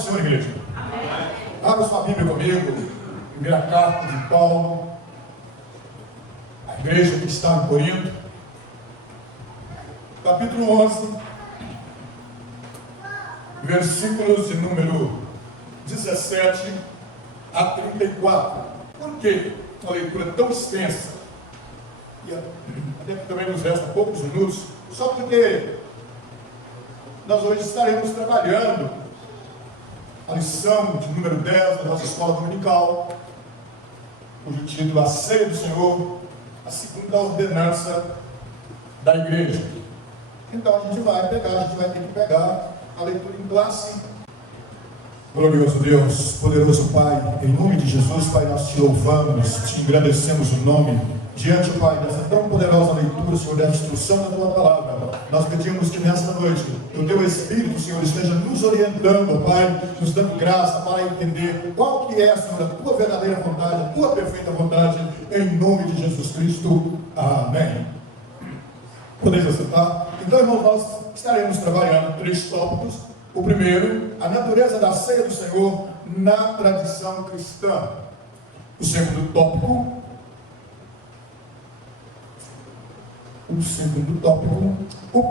do Senhor, igreja. Abra sua Bíblia comigo. Primeira carta de Paulo, a igreja que está em Corinto, capítulo 11, versículos de número 17 a 34. Por que uma leitura tão extensa? E até que também nos resta poucos minutos, só porque nós hoje estaremos trabalhando a lição de número 10 da nossa escola dominical, cujo título é A Ceia do Senhor, a segunda ordenança da igreja. Então a gente vai ter que pegar a leitura em classe. Glorioso Deus, poderoso Pai, em nome de Jesus, Pai, nós te louvamos, te engrandecemos o nome, diante, Pai, dessa tão poderosa leitura, Senhor, da instrução da Tua Palavra. Nós pedimos que nesta noite, o Teu Espírito, Senhor, esteja nos orientando, Pai, nos dando graça para entender qual que é, Senhor, a Tua verdadeira vontade, a Tua perfeita vontade, em nome de Jesus Cristo. Amém. Podeis assentar? Então, irmãos, nós estaremos trabalhando 3 tópicos. O primeiro, a natureza da ceia do Senhor na tradição cristã. O segundo tópico, o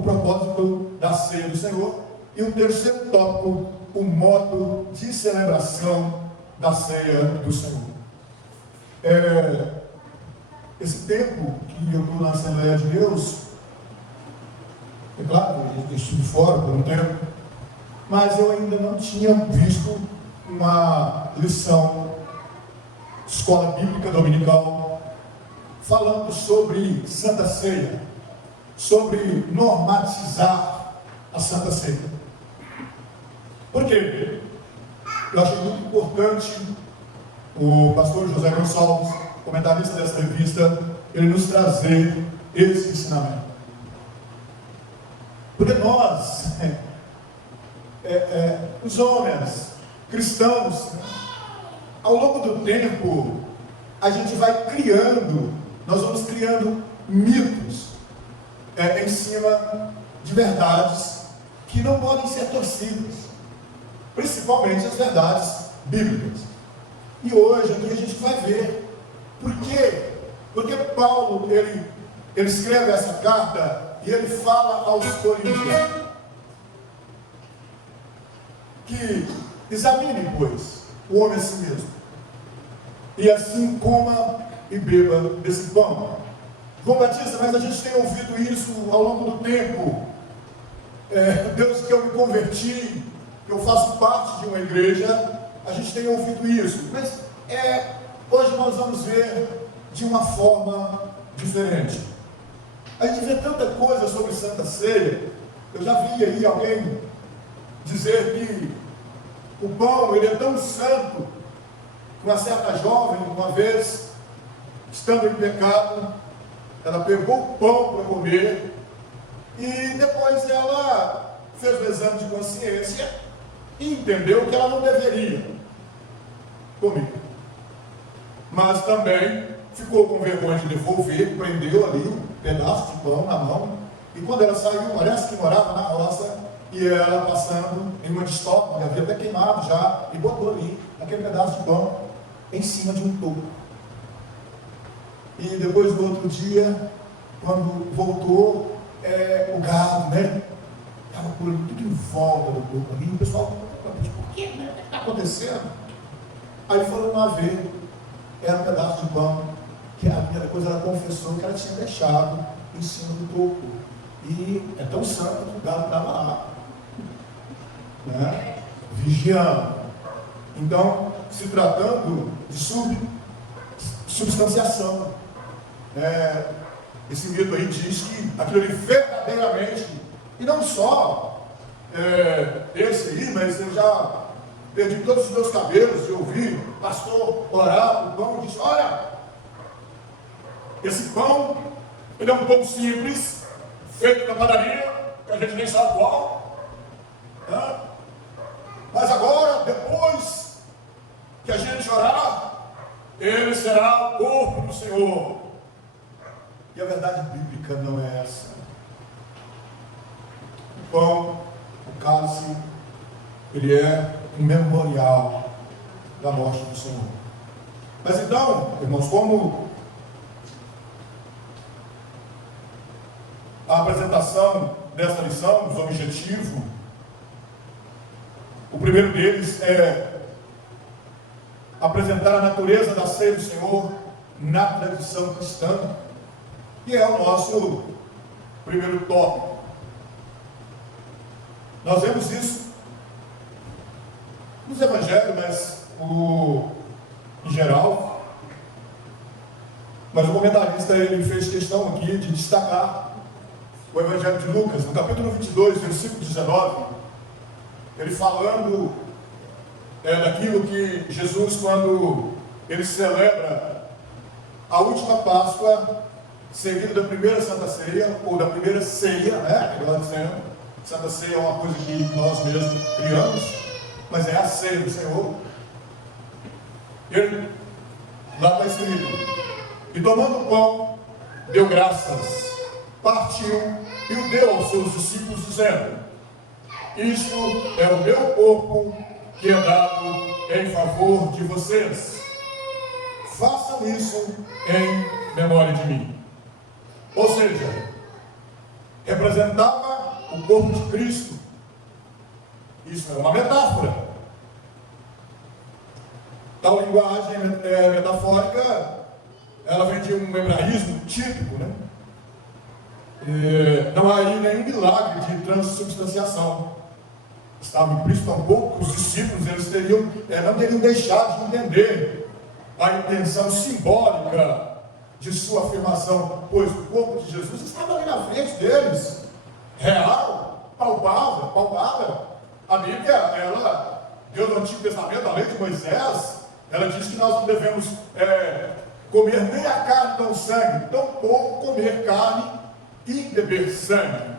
propósito da ceia do Senhor. E o terceiro tópico, o modo de celebração da ceia do Senhor. Esse tempo que eu estou na Assembleia de Deus, é claro, eu estive fora por um tempo, mas eu ainda não tinha visto uma lição de escola bíblica dominical falando sobre Santa Ceia, sobre normatizar a Santa Ceia. Por quê? Eu acho muito importante o pastor José Gonçalves, comentarista dessa revista, ele nos trazer esse ensinamento. Porque nós, os homens cristãos, ao longo do tempo, a gente vai criando, nós vamos criando mitos em cima de verdades que não podem ser torcidas, principalmente as verdades bíblicas. E hoje aqui a gente vai ver por quê? Porque Paulo, ele escreve essa carta e ele fala aos coríntios que examine, pois, o homem a si mesmo, e assim coma e beba desse pão. João Batista, mas a gente tem ouvido isso ao longo do tempo. Deus que eu me converti, eu faço parte de uma igreja, a gente tem ouvido isso. Mas hoje nós vamos ver de uma forma diferente. A gente vê tanta coisa sobre Santa Ceia. Eu já vi aí alguém dizer que o pão, ele é tão santo, que uma certa jovem, uma vez, estando em pecado, ela pegou o pão para comer, e depois ela fez o exame de consciência, e entendeu que ela não deveria comer. Mas também ficou com vergonha de devolver, prendeu ali um pedaço de pão na mão, e quando ela saiu, parece que morava na roça, e ela passando em uma estopa, onde havia até queimado já, e botou ali aquele pedaço de pão em cima de um toco. E depois no outro dia, quando voltou, o gado, estava por tudo em volta do toco ali, e o pessoal, por que, O que está acontecendo? Aí foram lá ver, era um pedaço de pão, que a primeira coisa ela confessou que ela tinha deixado em cima do toco. E é tão santo que o gado estava lá, vigiando. Então, se tratando de substanciação, esse mito aí diz que aquilo ali verdadeiramente, e não só esse aí, mas eu já perdi todos os meus cabelos de ouvir o pastor orar o pão e disse: olha, esse pão, ele é um pão simples, feito na padaria, que a gente nem sabe qual, mas agora, depois que a gente orar, ele será o corpo do Senhor. E a verdade bíblica não é essa. O pão, o cálice, ele é um memorial da morte do Senhor. Mas então, irmãos, como a apresentação desta lição, o objetivo, o primeiro deles é apresentar a natureza da ceia do Senhor na tradição cristã, que é o nosso primeiro tópico. Nós vemos isso nos evangelhos, mas em geral. Mas o comentarista ele fez questão aqui de destacar o evangelho de Lucas, no capítulo 22, versículo 19, ele falando daquilo que Jesus, quando ele celebra a última Páscoa, seguida da primeira Santa Ceia, ou da primeira ceia, melhor dizendo. Santa Ceia é uma coisa que nós mesmos criamos, mas é a ceia do Senhor. Ele, lá está escrito: e tomando o pão, deu graças, partiu e o deu aos seus discípulos, dizendo: isto é o meu corpo que é dado em favor de vocês. Façam isso em memória de mim. Ou seja, representava o corpo de Cristo. Isso é uma metáfora. Tal linguagem metafórica, ela vem de um hebraísmo típico, né? Não há aí nenhum milagre de transubstanciação. Estava implícito um pouco que os discípulos não teriam deixado de entender a intenção simbólica de sua afirmação, pois o corpo de Jesus estava ali na frente deles, real, palpável. A Bíblia, Deus no Antigo Testamento, a lei de Moisés, ela diz que nós não devemos comer nem a carne nem o sangue, tampouco comer carne e beber sangue.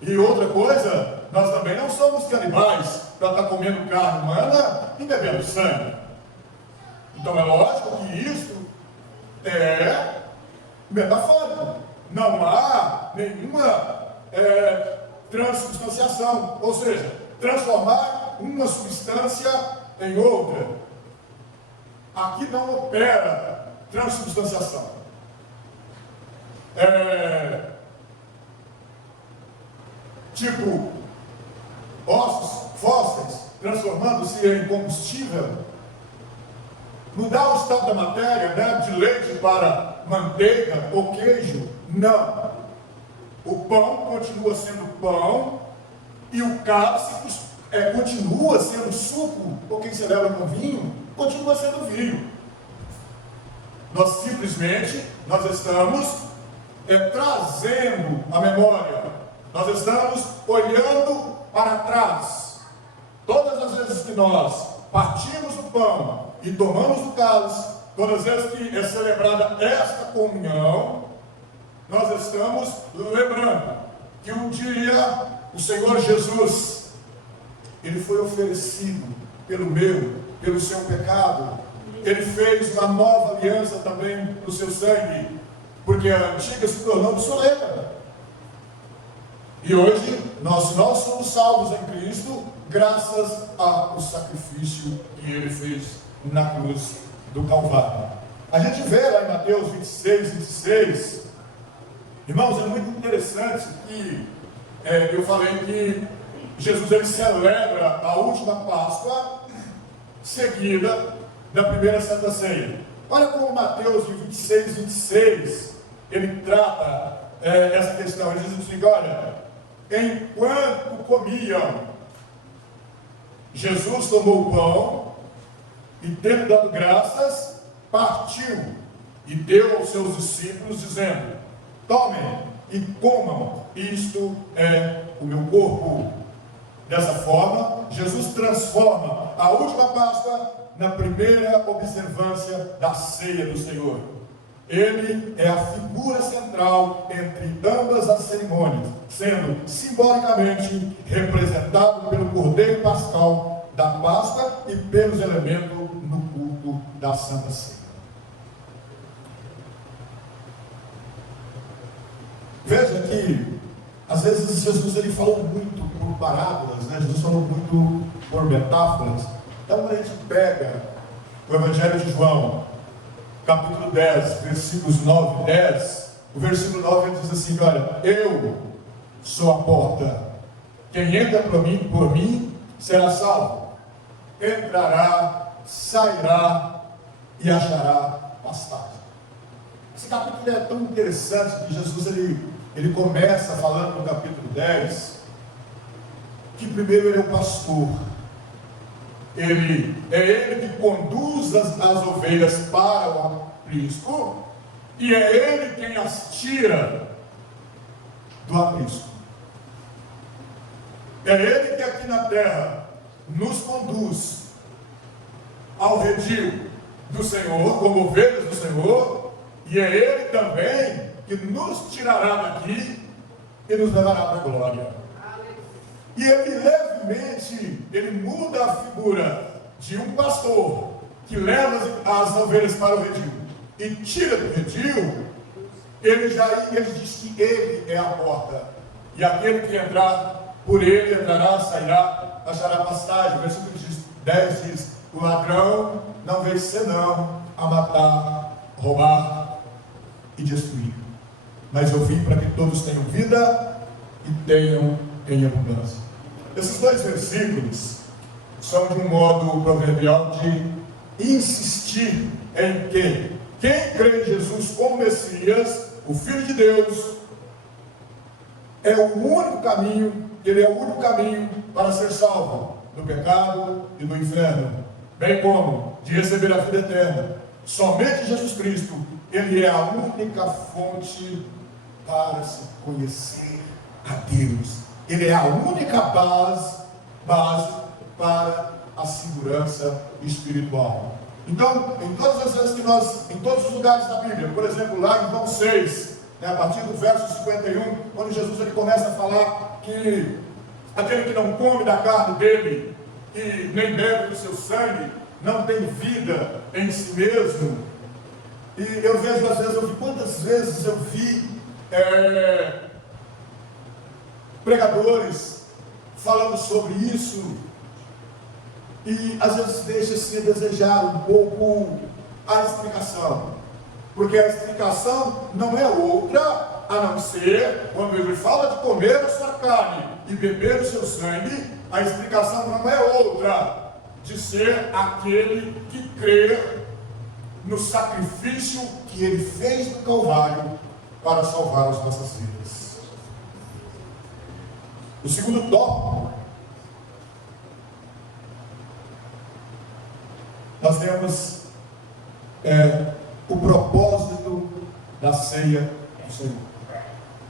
E outra coisa, nós também não somos canibais para estar comendo carne humana e bebendo sangue. Então é lógico que isso é metafórico. Não há nenhuma transubstanciação, ou seja, transformar uma substância em outra. Aqui não opera transubstanciação. Tipo ossos fósseis transformando-se em combustível. Mudar o estado da matéria, de leite para manteiga ou queijo, não. O pão continua sendo pão e o cálice continua sendo suco, ou quem celebra com vinho, continua sendo vinho. Nós simplesmente, estamos trazendo a memória, nós estamos olhando para trás. Todas as vezes que nós partimos do pão e tomamos do cálice, todas as vezes que é celebrada esta comunhão, nós estamos lembrando que um dia o Senhor Jesus, ele foi oferecido pelo seu pecado. Ele fez uma nova aliança também no seu sangue, porque a antiga se tornou obsoleta. E hoje nós não somos salvos em Cristo graças ao sacrifício que ele fez na cruz do Calvário. A gente vê lá em Mateus 26. Irmãos, é muito interessante que eu falei que Jesus ele celebra a última Páscoa seguida da primeira Santa Ceia. Olha como Mateus 26 ele trata essa questão. Ele diz assim: olha, enquanto comiam, Jesus tomou o pão e, tendo dado graças, partiu e deu aos seus discípulos, dizendo: tomem e comam, isto é o meu corpo. Dessa forma, Jesus transforma a última Páscoa na primeira observância da ceia do Senhor. Ele é a figura central entre ambas as cerimônias, sendo simbolicamente representado pelo Cordeiro Pascal da Páscoa e pelos elementos no culto da Santa Ceia. Veja que, às vezes, Jesus ele falou muito por parábolas, Jesus falou muito por metáforas. Então, quando a gente pega o Evangelho de João, capítulo 10, versículos 9 e 10, o versículo 9 diz assim: olha, eu sou a porta, quem entra por mim será salvo, entrará, sairá e achará pastagem. Esse capítulo é tão interessante que Jesus ele começa falando no capítulo 10 que primeiro ele é o pastor. Ele que conduz as ovelhas para o aprisco, e é ele quem as tira do aprisco. É ele que aqui na terra nos conduz ao redil do Senhor, como ovelhas do Senhor, e é ele também que nos tirará daqui e nos levará para a glória. E ele levemente, ele muda a figura de um pastor que leva as ovelhas para o redil e tira do redil. Ele diz que ele é a porta, e aquele que entrar por ele entrará, sairá, achará pastagem. O versículo 10 diz: o ladrão não veio senão a matar, roubar e destruir, mas eu vim para que todos tenham vida e tenham em abundância. Esses dois versículos são de um modo proverbial de insistir em que quem crê em Jesus como Messias, o Filho de Deus, é o único caminho, ele é o único caminho para ser salvo do pecado e do inferno, bem como de receber a vida eterna. Somente Jesus Cristo, ele é a única fonte para se conhecer a Deus. Ele é a única base para a segurança espiritual. Então, em todas as vezes em todos os lugares da Bíblia, por exemplo, lá em João 6, a partir do verso 51, quando Jesus ele começa a falar que aquele que não come da carne dele e nem bebe do seu sangue, não tem vida em si mesmo. E eu vejo às vezes, quantas vezes eu vi pregadores falando sobre isso, e às vezes deixa-se desejar um pouco a explicação, porque a explicação não é outra a não ser, quando ele fala de comer a sua carne e beber o seu sangue, a explicação não é outra de ser aquele que crê no sacrifício que ele fez no Calvário para salvar as nossas vidas. O segundo tópico, nós temos o propósito da ceia do Senhor.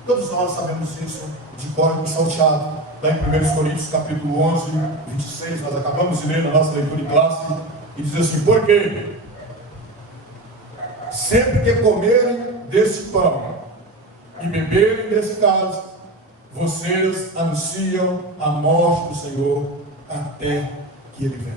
Todos nós sabemos isso de cor salteado, lá em 1 Coríntios capítulo 11, 26, nós acabamos de ler na nossa leitura em classe, e diz assim: porque sempre que comerem desse pão e beberem desse cálice, vocês anunciam a morte do Senhor até que Ele venha.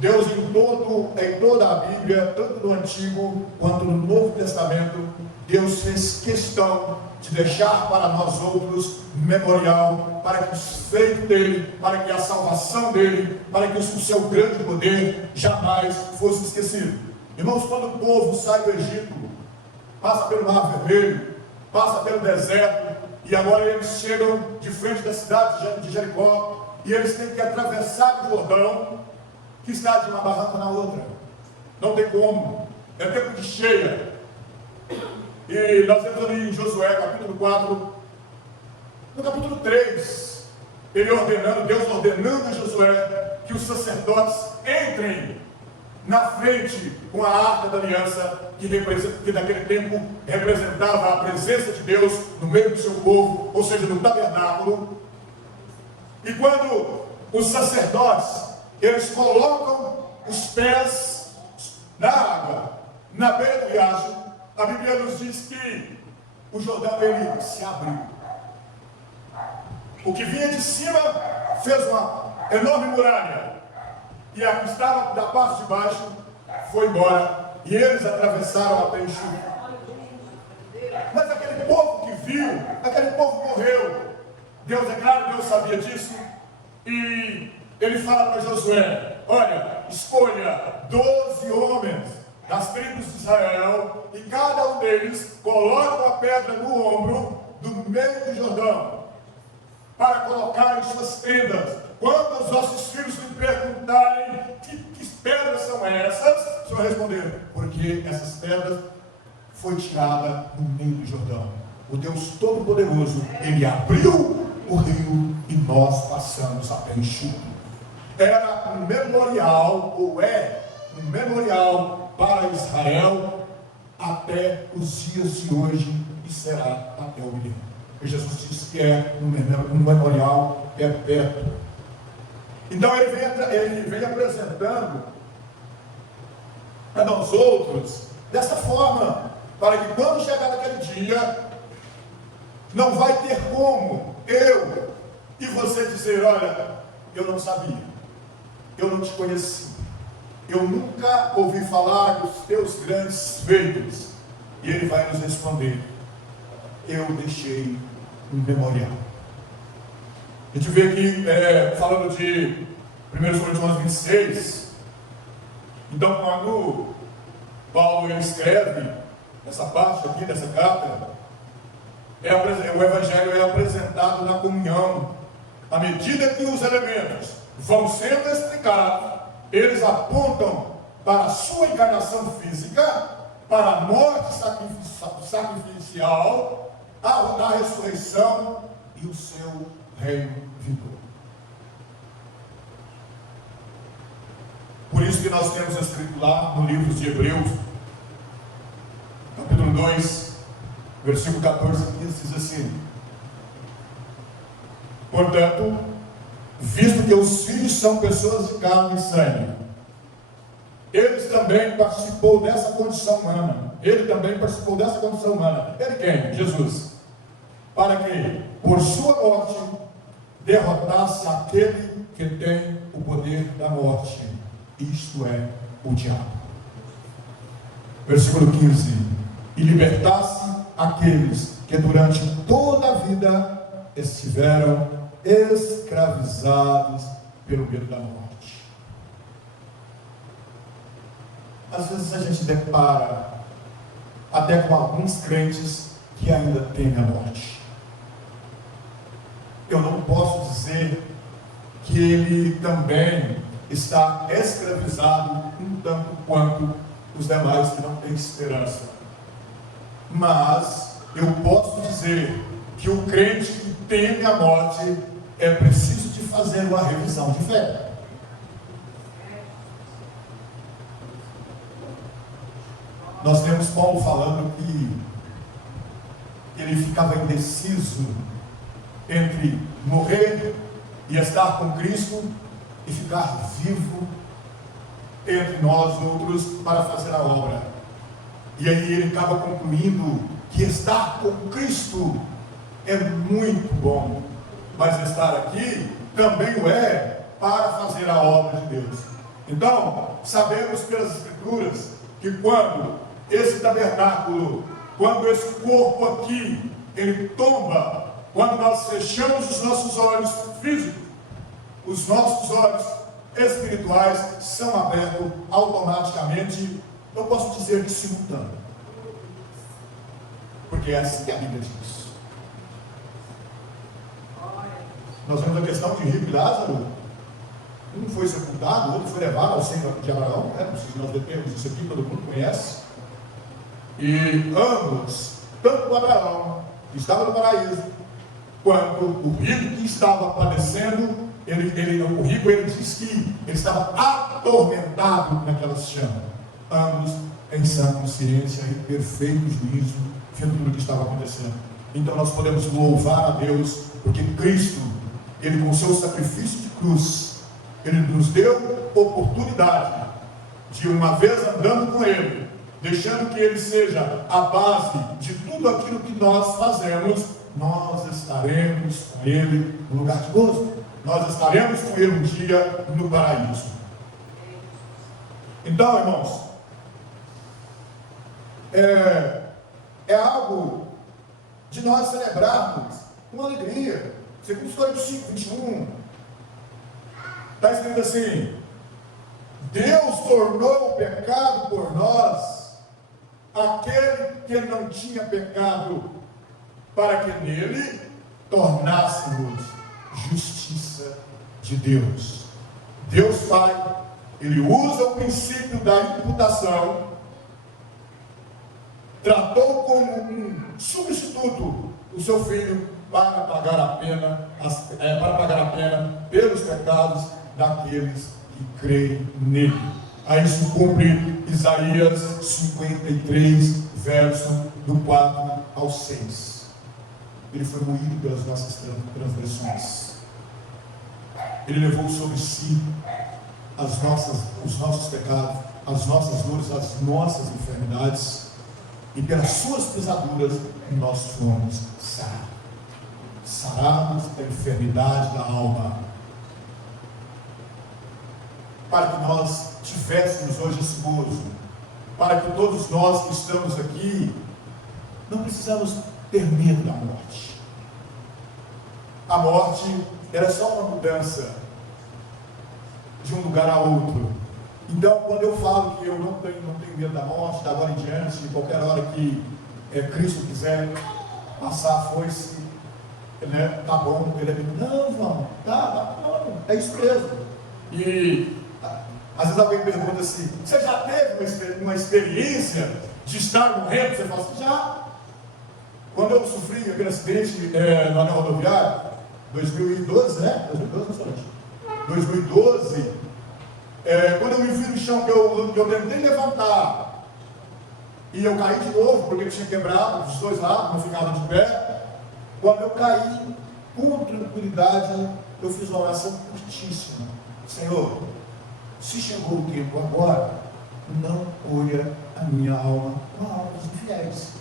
Deus em toda a Bíblia, tanto no Antigo quanto no Novo Testamento, Deus fez questão de deixar para nós outros memorial, para que o feito dele, para que a salvação dele, para que o seu grande poder jamais fosse esquecido. Irmãos, quando o povo sai do Egito, passa pelo Mar Vermelho, passa pelo deserto, e agora eles chegam de frente da cidade de Jericó, e eles têm que atravessar o Jordão, que está de uma barranca na outra. Não tem como, é tempo de cheia. E nós vemos ali em Josué capítulo 4, no capítulo 3, Deus ordenando a Josué que os sacerdotes entrem na frente com a arca da aliança, que naquele tempo representava a presença de Deus no meio do seu povo, ou seja, no tabernáculo. E quando os sacerdotes, eles colocam os pés na água, na beira do riacho, a Bíblia nos diz que o Jordão ele se abriu. O que vinha de cima fez uma enorme muralha, e a que estava da parte de baixo foi embora, e eles atravessaram até Enxuque. Mas aquele povo que viu, aquele povo morreu. Deus, é claro, Deus sabia disso, e ele fala para Josué: olha, escolha 12 homens das tribos de Israel, e cada um deles coloca uma pedra no ombro do meio do Jordão, para colocar em suas tendas. Quando os nossos filhos me perguntarem que pedras são essas, o Senhor responder: porque essas pedras foi tirada no meio do Jordão. O Deus Todo-Poderoso, Ele abriu o rio e nós passamos a pé enxuto. Era um memorial, ou é um memorial para Israel até os dias de hoje, e será até o milênio. E Jesus disse que é um memorial perpétuo. Então ele vem apresentando a nós outros dessa forma, para que quando chegar aquele dia, não vai ter como eu e você dizer: olha, eu não sabia, eu não te conheci, eu nunca ouvi falar dos teus grandes feitos. E ele vai nos responder: eu deixei um memorial. A gente vê aqui, falando de 1 Coríntios 26, então quando Paulo ele escreve essa parte aqui dessa carta, o Evangelho é apresentado na comunhão. À medida que os elementos vão sendo explicados, eles apontam para a sua encarnação física, para a morte sacrificial, a ressurreição e o seu reino vindouro. Por isso que nós temos escrito lá no livro de Hebreus, capítulo 2, versículo 14 e 15, diz assim: portanto, visto que os filhos são pessoas de carne e sangue, ele também participou dessa condição humana. Ele quem? Jesus. Para que, por sua morte, derrotasse aquele que tem o poder da morte, isto é, o diabo. Versículo 15: e libertasse aqueles que durante toda a vida estiveram escravizados pelo medo da morte. Às vezes a gente depara até com alguns crentes que ainda temem a morte. Eu não posso dizer que ele também está escravizado um tanto quanto os demais que não têm esperança. Mas eu posso dizer que o crente que teme a morte é preciso de fazer uma revisão de fé. Nós temos Paulo falando que ele ficava indeciso entre morrer e estar com Cristo e ficar vivo entre nós outros para fazer a obra. E aí ele acaba concluindo que estar com Cristo é muito bom, mas estar aqui também o é para fazer a obra de Deus. Então, sabemos pelas Escrituras que quando esse tabernáculo, quando esse corpo aqui, ele tomba, quando nós fechamos os nossos olhos físicos, os nossos olhos espirituais são abertos automaticamente, eu posso dizer que simultâneo, porque é assim que a Bíblia diz. Nós vemos a questão de Rico e Lázaro. Um foi sepultado, o outro foi levado ao seio de Abraão, nós detemos isso aqui, todo mundo conhece. E ambos, tanto o Abraão, que estava no paraíso, quanto o rico que estava padecendo, o rico ele diz que ele estava atormentado naquelas chamas. Ambos em sã consciência e perfeito juízo, vendo tudo o que estava acontecendo. Então nós podemos louvar a Deus, porque Cristo, ele com seu sacrifício de cruz, ele nos deu oportunidade de, uma vez andando com ele, deixando que ele seja a base de tudo aquilo que nós fazemos, nós estaremos com ele no lugar de gozo. Nós estaremos com ele um dia no paraíso. Então, irmãos, é algo de nós celebrarmos com alegria. Segundo Coríntios 5, 21, Está escrito assim: Deus tornou o pecado por nós, aquele que não tinha pecado, para que nele tornássemos justiça de Deus. Deus Pai, Ele usa o princípio da imputação, tratou como um substituto o seu filho para pagar a pena pelos pecados daqueles que creem nele. A isso cumpre Isaías 53, verso do 4 ao 6. Ele foi moído pelas nossas transgressões. Ele levou sobre si os nossos pecados, as nossas dores, as nossas enfermidades, e pelas suas pisaduras nós fomos sarados. Sarados da enfermidade da alma, para que nós tivéssemos hoje esse gozo, para que todos nós que estamos aqui não precisamos ter medo da morte. A morte era só uma mudança de um lugar a outro. Então, quando eu falo que eu não tenho medo da morte, da agora em diante, de qualquer hora que Cristo quiser passar a foice, né, tá bom, ele é não, João, tá bom, é isso mesmo. E às vezes alguém pergunta assim: você já teve uma experiência de estar morrendo? Você fala assim: já. Quando eu sofri aquele acidente no anel rodoviário, 2012, né? 2012, quando eu me vi no chão, que eu tentei levantar, e eu caí de novo, porque eu tinha quebrado dos dois lados, não ficava de pé. Quando eu caí, com tranquilidade, eu fiz uma oração curtíssima: Senhor, se chegou o tempo agora, não olha a minha alma com a alma dos infiéis.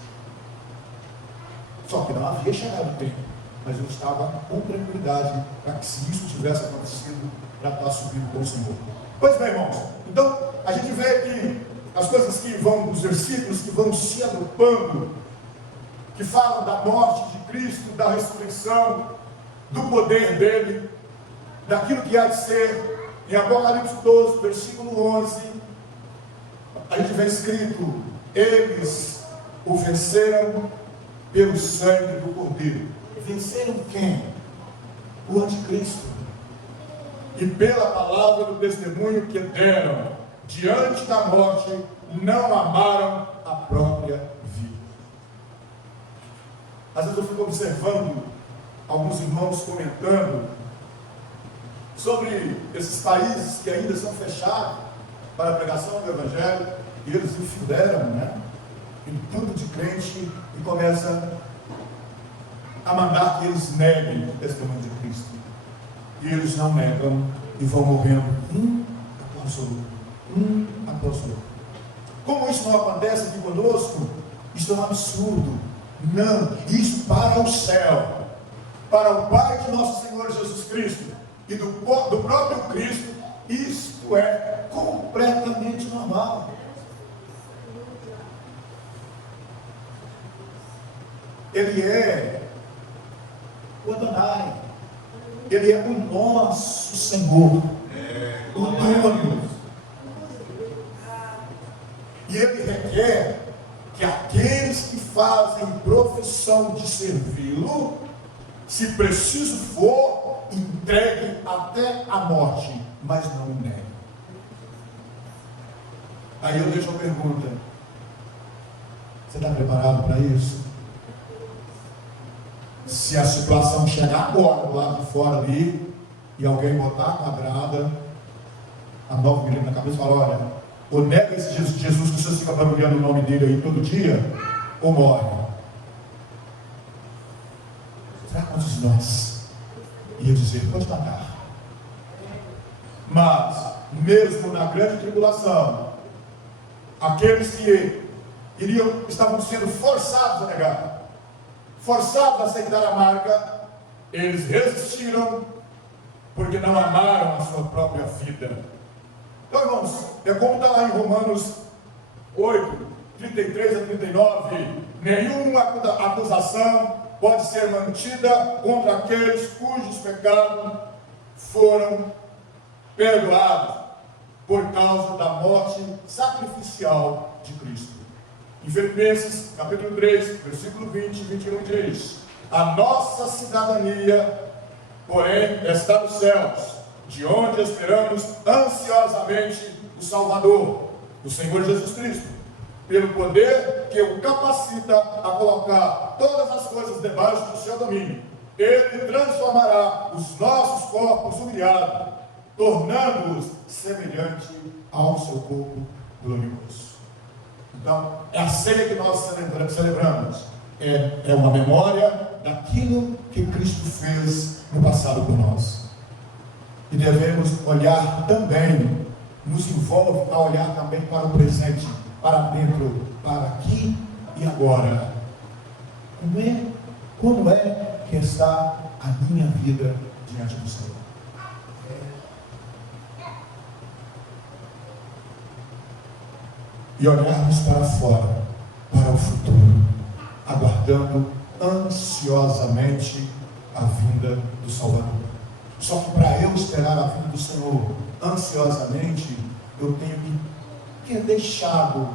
Só que não havia chegado o tempo, mas eu estava com tranquilidade para que, se isso tivesse acontecido, para estar subindo com o Senhor. Pois bem, irmãos, então a gente vê aqui as coisas que vão, os versículos que vão se agrupando, que falam da morte de Cristo, da ressurreição, do poder dele, daquilo que há de ser. Em Apocalipse 12, versículo 11, a gente vê escrito: eles o venceram pelo sangue do Cordeiro. Venceram quem? O anticristo. E pela palavra do testemunho que deram, diante da morte, não amaram a própria vida. Às vezes eu fico observando alguns irmãos comentando sobre esses países que ainda são fechados para a pregação do Evangelho, e eles enfileiram, né, em tudo de crente, e começa a mandar que eles neguem o testemunho de Cristo. E eles não negam e vão morrendo após o outro. Como isso não acontece aqui conosco? Isso é um absurdo. Não, isso para o céu, para o Pai de nosso Senhor Jesus Cristo e do próprio Cristo, isto é completamente normal. Ele é o Adonai, Ele é o nosso Senhor, o dono. E Ele requer que aqueles que fazem profissão de servi-lo, se preciso for, entreguem até a morte, mas não o neguem. Aí eu deixo a pergunta: você está preparado para isso? Se a situação chegar agora do lado de fora ali, e alguém botar a quadrada, a 9 milímetros na cabeça, e falar: olha, ou nega esse Jesus que você fica barulhando o nome dele aí todo dia, ou morre. Será que quantos de nós ia dizer: pode matar? Mas, mesmo na grande tribulação, aqueles que estavam sendo forçados a negar, forçados a aceitar a marca, eles resistiram, porque não amaram a sua própria vida. Então, irmãos, é como está lá em Romanos 8, 33 a 39, nenhuma acusação pode ser mantida contra aqueles cujos pecados foram perdoados por causa da morte sacrificial de Cristo. Em Filipenses, capítulo 3, versículo 20 e 21 diz: a nossa cidadania, porém, está nos céus, de onde esperamos ansiosamente o Salvador, o Senhor Jesus Cristo, pelo poder que o capacita a colocar todas as coisas debaixo do seu domínio. Ele transformará os nossos corpos humilhados, tornando-os semelhante ao seu corpo glorioso. Então, é a ceia que nós celebramos. É uma memória daquilo que Cristo fez no passado por nós. E devemos olhar também, nos envolve a olhar também para o presente, para dentro, para aqui e agora. Como é que está a minha vida diante do Senhor? E olharmos para fora, para o futuro, aguardando ansiosamente a vinda do Salvador. Só que para eu esperar a vinda do Senhor ansiosamente, eu tenho que ter deixado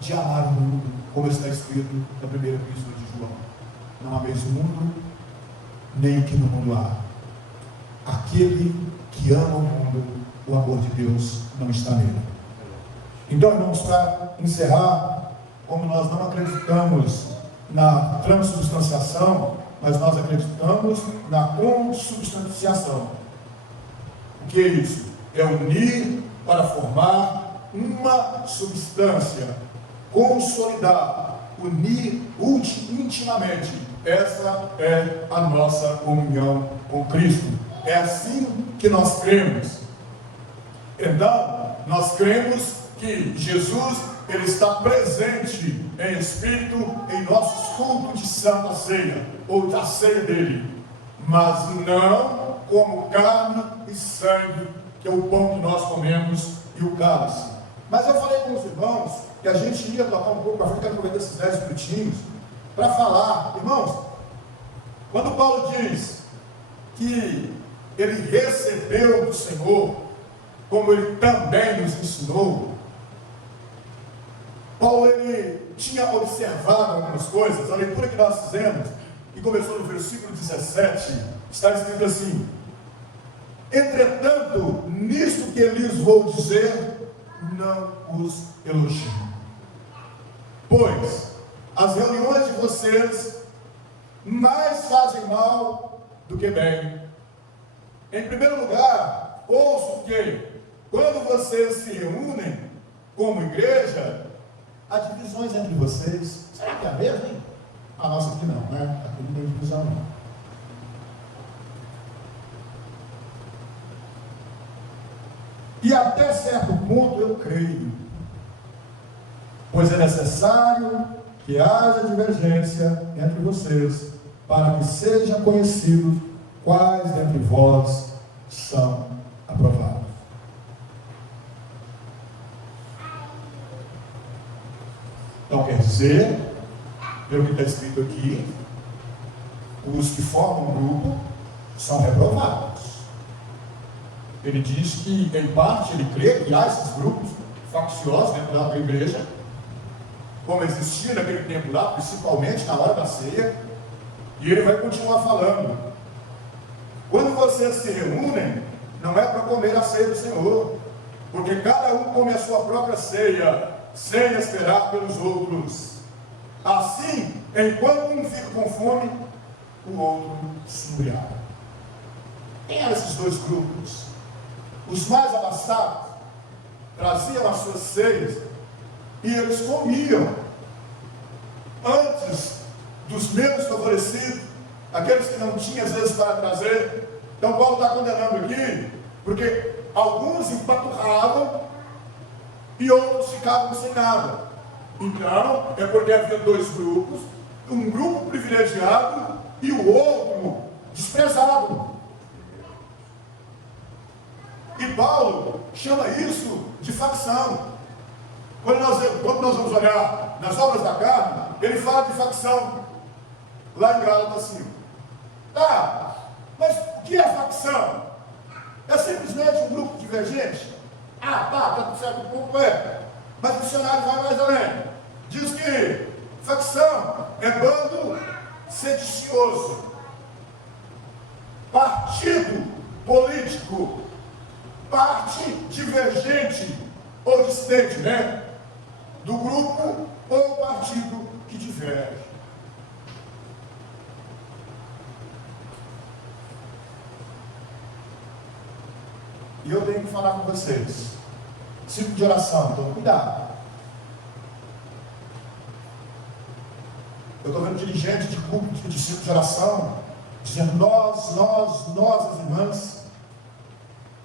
de amar o mundo, como está escrito na primeira epístola de João. Não ameis o mundo, nem o que no mundo há. Aquele que ama o mundo, o amor de Deus não está nele. Então, irmãos, para encerrar, como nós não acreditamos na transubstanciação, mas nós acreditamos na consubstanciação. O que é isso? É unir para formar uma substância, consolidar, unir intimamente. Essa é a nossa comunhão com Cristo. É assim que nós cremos. Então, nós cremos que Jesus, Ele está presente em espírito em nossos cultos de Santa Ceia, ou da ceia dele, mas não como carne e sangue, que é o pão que nós comemos e o cálice. Mas eu falei com os irmãos que a gente ia tocar um pouco para frente, quero aproveitar esses 10 minutinhos para falar. Irmãos, quando Paulo diz que ele recebeu do Senhor, como ele também nos ensinou, Paulo, ele tinha observado algumas coisas. A leitura que nós fizemos, que começou no versículo 17, está escrito assim: entretanto, nisto que lhes vou dizer, não os elogio, pois as reuniões de vocês mais fazem mal do que bem. Em primeiro lugar, ouço que quando vocês se reúnem como igreja, há divisões entre vocês. Será que é mesmo, hein? A nossa aqui não, né? Aqui não tem divisão, não. E até certo ponto eu creio, pois é necessário que haja divergência entre vocês, para que seja conhecido quais dentre vós são aprovados. Então quer dizer, pelo que está escrito aqui, os que formam um grupo são reprovados. Ele diz que, em parte, ele crê que há esses grupos facciosos dentro da igreja, como existia naquele tempo lá, principalmente na hora da ceia, e ele vai continuar falando. Quando vocês se reúnem, não é para comer a ceia do Senhor, porque cada um come a sua própria ceia, sem esperar pelos outros. Assim, enquanto um fica com fome, o outro se embriaga. Quem eram esses dois grupos? Os mais abastados traziam as suas ceias e eles comiam antes dos menos favorecidos, aqueles que não tinham às vezes para trazer. Então Paulo está condenando aqui, porque alguns empaturravam e outros ficavam sem nada. Então, é porque havia dois grupos, um grupo privilegiado e o outro desprezado. E Paulo chama isso de facção. Quando nós vamos olhar nas obras da carne, ele fala de facção, lá em Gálatas 5. Tá, mas o que é facção? divergente? Ah, tá tudo certo, um pouco Mas o dicionário vai mais além. Diz que facção é bando sedicioso, partido político, parte divergente ou dissidente, né? Do grupo ou partido que diverge. E eu tenho que falar com vocês. Ciclo de oração, então cuidado. Eu estou vendo dirigentes de grupo de ciclo de oração dizendo nós, as irmãs.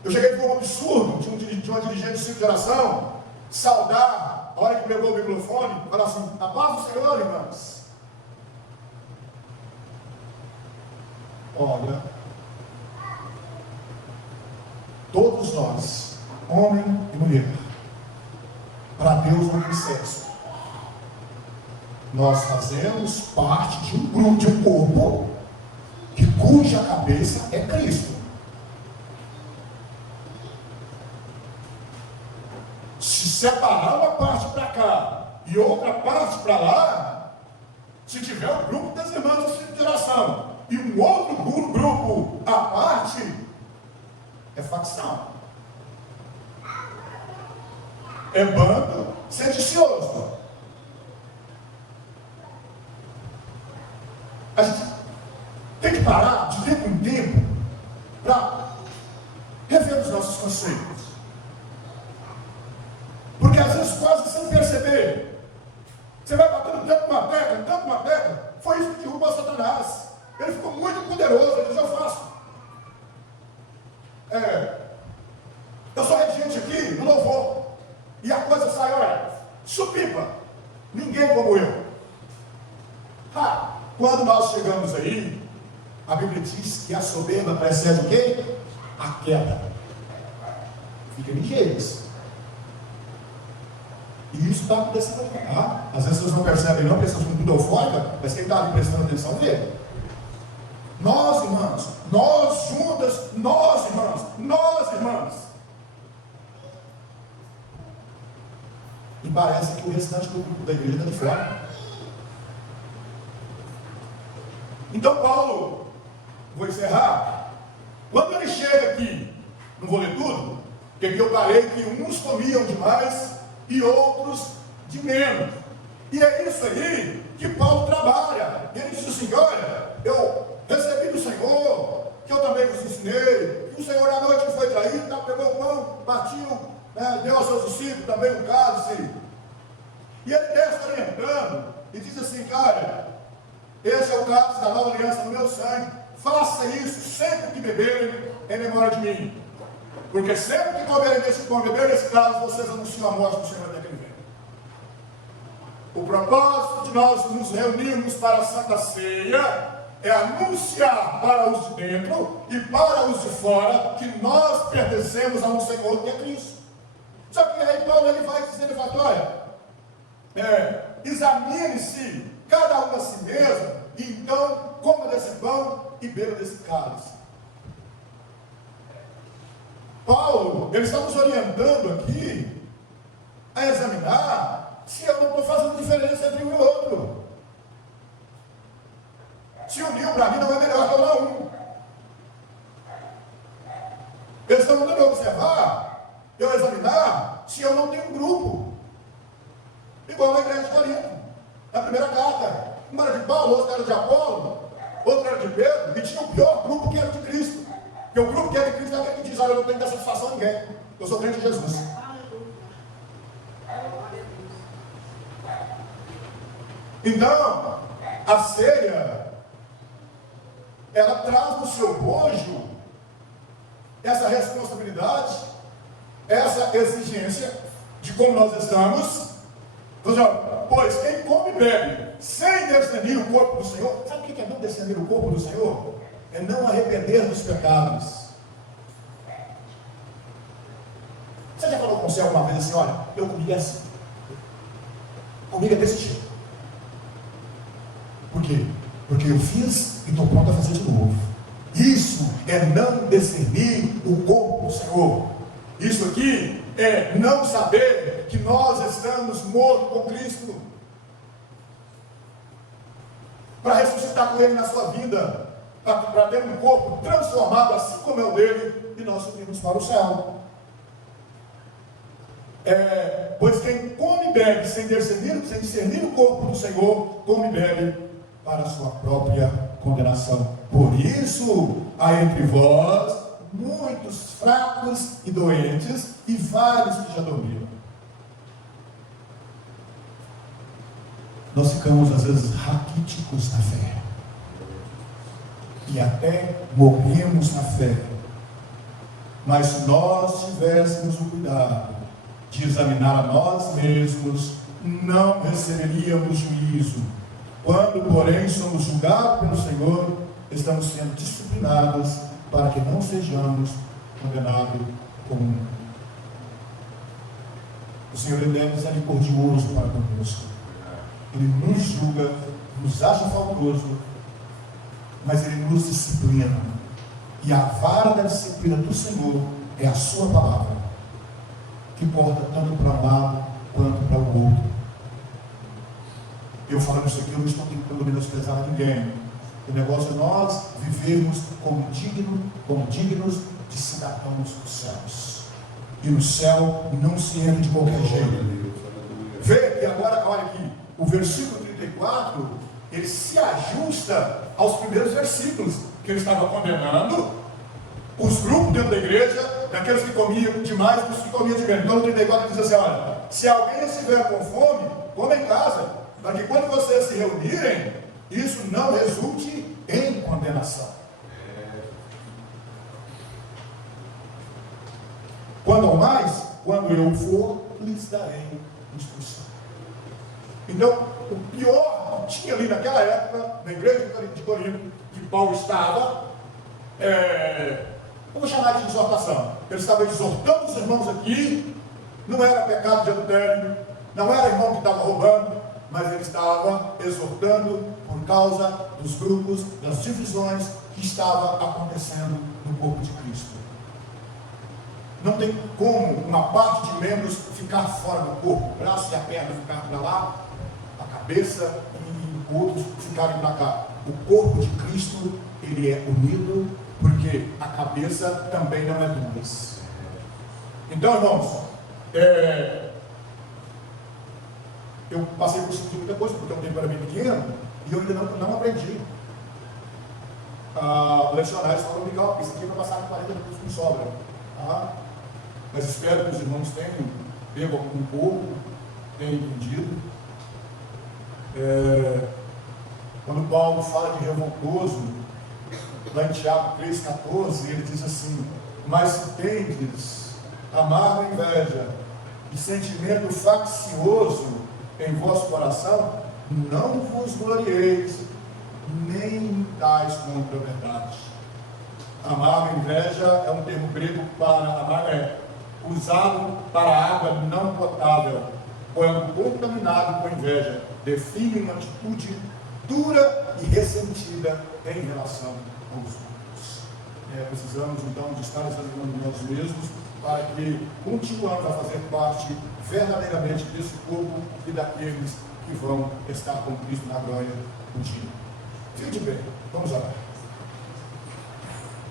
Eu cheguei a ver um absurdo de uma dirigente de ciclo de oração saudar, a hora que pegou o microfone, falar assim: a paz do Senhor, irmãs. Olha, todos nós, homem e mulher, para Deus não tem sexo. Nós fazemos parte de um grupo, de um corpo, cuja cabeça é Cristo. Se separar uma parte para cá e outra parte para lá, se tiver um grupo das irmãs do ciclo de oração e um outro grupo à parte, é facção. É bando sedicioso. A gente tem que parar de tempo em tempo para rever os nossos conceitos. Porque às vezes, quase sem perceber, você vai batendo tanto uma tecla, foi isso que derrubou Satanás. Ele ficou muito poderoso, ele diz: eu faço. Eu sou regente aqui no louvor. E a coisa sai, olha, supipa. Ninguém como eu. Quando nós chegamos aí, a Bíblia diz que a soberba precede o quê? A queda. Fica ligeiros. E isso está acontecendo aqui. Às vezes vocês não percebem não, porque vocês estão tudo eufórica, mas quem está ali prestando atenção vê. Nós, irmãos, nós juntas, nós, irmãos, nós, irmãs. E parece que o restante do grupo da igreja está de fora. Então Paulo, vou encerrar. Quando ele chega aqui, não vou ler tudo, porque aqui eu parei que uns comiam demais e outros de menos. E é isso aí que Paulo trabalha. Ele diz assim: olha, eu recebi do Senhor, que eu também vos ensinei, que o Senhor à noite que foi traído, pegou o pão, partiu, deu aos seus discípulos também um cálice. E ele desce orientando e diz assim: cara, esse é o cálice da nova aliança no meu sangue. Faça isso sempre que beberem em memória de mim. Porque sempre que comerem desse pão e beberem desse cálice, vocês anunciam a morte do Senhor até que ele venha. O propósito de nós nos reunirmos para a Santa Ceia é anunciar para os de dentro e para os de fora que nós pertencemos a um Senhor que é Cristo. Só que aí Paulo ele vai dizer, olha, examine-se cada um a si mesmo, e então coma desse pão e beba desse cálice. Paulo, ele está nos orientando aqui a examinar se eu não estou fazendo diferença entre um e o outro. Se unir para mim não é melhor que eu não um. Eles estão mandando eu observar, eu examinar se eu não tenho um grupo. Igual na igreja de Corinto, na primeira carta. Uma era de Paulo, outra era de Apolo, outra era de Pedro, e tinha o pior grupo que era de Cristo. Porque o grupo que era de Cristo é aquele que diz: olha, eu não tenho que dar satisfação a ninguém, eu sou crente de Jesus. Então, a ceia, ela traz no seu bojo essa responsabilidade, essa exigência de como nós estamos. Pois quem come e bebe sem descender o corpo do Senhor, sabe o que é não descender o corpo do Senhor? É não arrepender dos pecados. Você já falou com o céu uma vez assim: olha, eu comi assim, comigo é desse jeito. Por quê? Porque eu fiz e estou pronto a fazer de novo. Isso é não discernir o corpo do Senhor. Isso aqui é não saber que nós estamos mortos com Cristo, para ressuscitar com Ele na sua vida, para ter um corpo transformado assim como é o dele, e nós subimos para o céu. Pois quem come e bebe sem discernir o corpo do Senhor, come e bebe para a sua própria condenação. Por isso há entre vós muitos fracos e doentes, e vários que já dormiram. Nós ficamos às vezes raquíticos na fé, e até morremos na fé. Mas se nós tivéssemos o cuidado de examinar a nós mesmos, não receberíamos juízo. Quando, porém, somos julgados pelo Senhor, estamos sendo disciplinados para que não sejamos condenados com o mundo. O Senhor, Ele é misericordioso para conosco. Ele nos julga, nos acha faltoso, mas Ele nos disciplina. E a vara da disciplina do Senhor é a sua palavra, que corta tanto para um lado quanto para o outro. Eu falando isso aqui, eu não estou tentando menosprezar ninguém. O negócio é nós vivermos como dignos de cidadãos dos céus. E no céu não se entra de qualquer jeito. Vê, e agora, olha aqui, o versículo 34, ele se ajusta aos primeiros versículos, que ele estava condenando os grupos dentro da igreja, daqueles que comiam demais e dos que comiam de menos. Então, no 34 diz assim: olha, se alguém estiver com fome, coma em casa, para que quando vocês se reunirem, isso não resulte em condenação. Quando ao mais, quando eu for, lhes darei instrução. Então, o pior que tinha ali naquela época, na igreja de Corinto, que Paulo estava, eu vou chamar de exortação. Ele estava exortando os irmãos aqui. Não era pecado de adultério, não era irmão que estava roubando, mas ele estava exortando por causa dos grupos, das divisões que estavam acontecendo no corpo de Cristo. Não tem como uma parte de membros ficar fora do corpo, o braço e a perna ficar para lá, a cabeça e outros ficarem para cá. O corpo de Cristo, ele é unido, porque a cabeça também não é duas. Então, irmãos, eu passei por isso muita coisa, porque eu tenho para mim pequeno, e eu ainda não aprendi a lecionar isso para legal, isso aqui vai passar com 40 minutos com sobra. Tá? Mas espero que os irmãos tenham pego um pouco, tenham entendido. Quando Paulo fala de revoltoso, lá em Tiago 3,14, ele diz assim: mas se tendes amarga inveja e sentimento faccioso em vosso coração, não vos glorieis, nem imitais contra a verdade. Amarga inveja é um termo grego para usado para água não potável, quando contaminado com inveja, define uma atitude dura e ressentida em relação aos outros. Precisamos então de estar examinando nós mesmos, para que continuemos a fazer parte verdadeiramente desse corpo e daqueles que vão estar com Cristo na glória um dia. Fique de bem, vamos orar.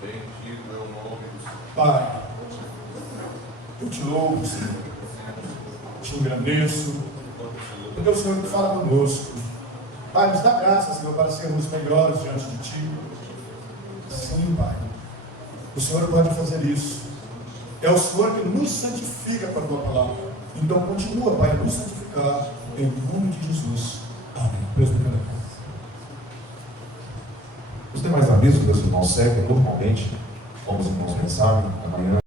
Bendito é o nome do Senhor. Pai, eu te louvo, Senhor, te engrandeço, porque é o Senhor que fala conosco. Pai, nos dá graça, Senhor, para sermos melhores diante de Ti. Sim, Pai, o Senhor pode fazer isso. É o Senhor que nos santifica com a Tua palavra. Então continua, Pai, a nos santificar, em nome de Jesus. Amém. Deus me abençoe. Os demais avisos, meus irmãos, seguem normalmente, como os irmãos bem sabem, amanhã.